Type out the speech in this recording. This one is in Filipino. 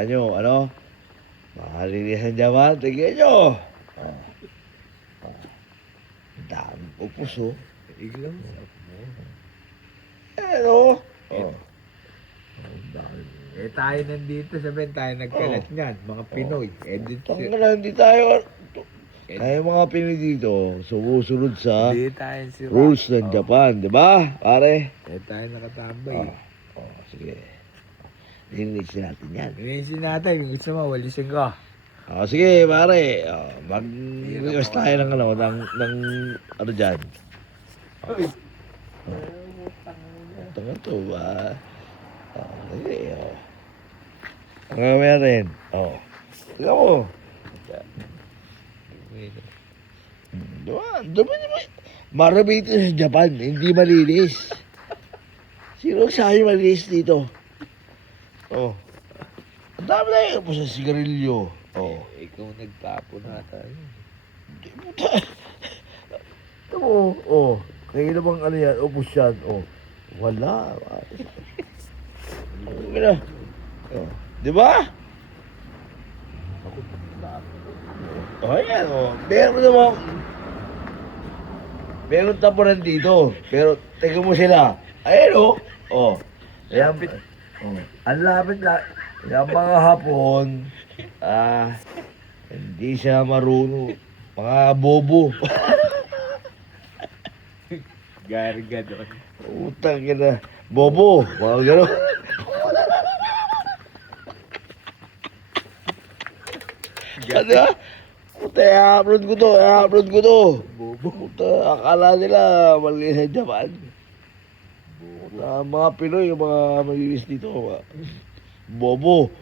Kita nyo, ano? Makalinis ang Japan. Tingnan nyo. Oh. Oh. Dami pupus, oh. Iglang sarap mo. Ano? Oh. Ang dami. Eh tayo nandito, sabihin tayo nagkalat niyan, mga Pinoy. Eh Tanga na, hindi tayo. Kaya mga Pinoy dito, sumusunod sa hindi tayo si rules ng Japan, di ba, pare? Eh tayo nakatambay. Sige. Linisin natin yan. Linisin natin, kung gusto mo, walisin ko. Sige, pare. Mag-request tayo ng ano dyan. Tanga to ba? Sige, Ang gawin natin. Tingnan mo. Diba? Marami ito sa Japan, hindi malinis. Sino sabi malinis dito? Ang dami na yun po sa sigarilyo. Ikaw nagtapo na tayo. Hindi mo tayo. Ito mo, kayo namang ano yan, upos yan, Wala. Ano di ba? Ayan, Meron tapunan dito. Pero, tingnan mo sila. Ayan, Ayan, ang lapit na. Yung mga Hapon, hindi siya marunong. Mga bobo. Garga doon. Utang na. Bobo. Mga gano'n. Ano? Puta, i-upload ko to. Bobo. Puta, akala nila malinis sa Japan. Puta, mga Pinoy, yung mga malinis dito. Bobo.